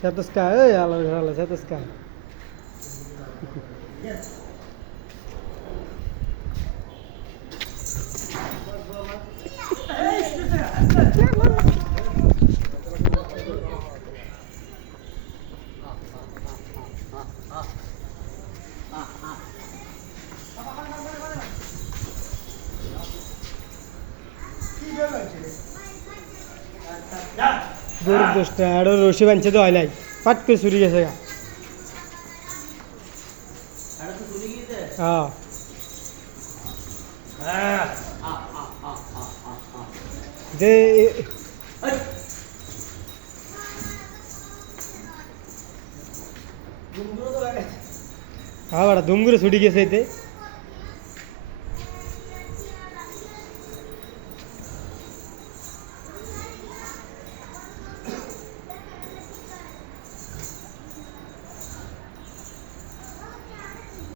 Satuska, eh, ala Satuska. গরুর দোষটা আরো রশি বানছে তো হয় নাই পাট করে চুরি গেছে গা যে হ্যাঁ বাড়া দুম করে ছুটি গেছে এতে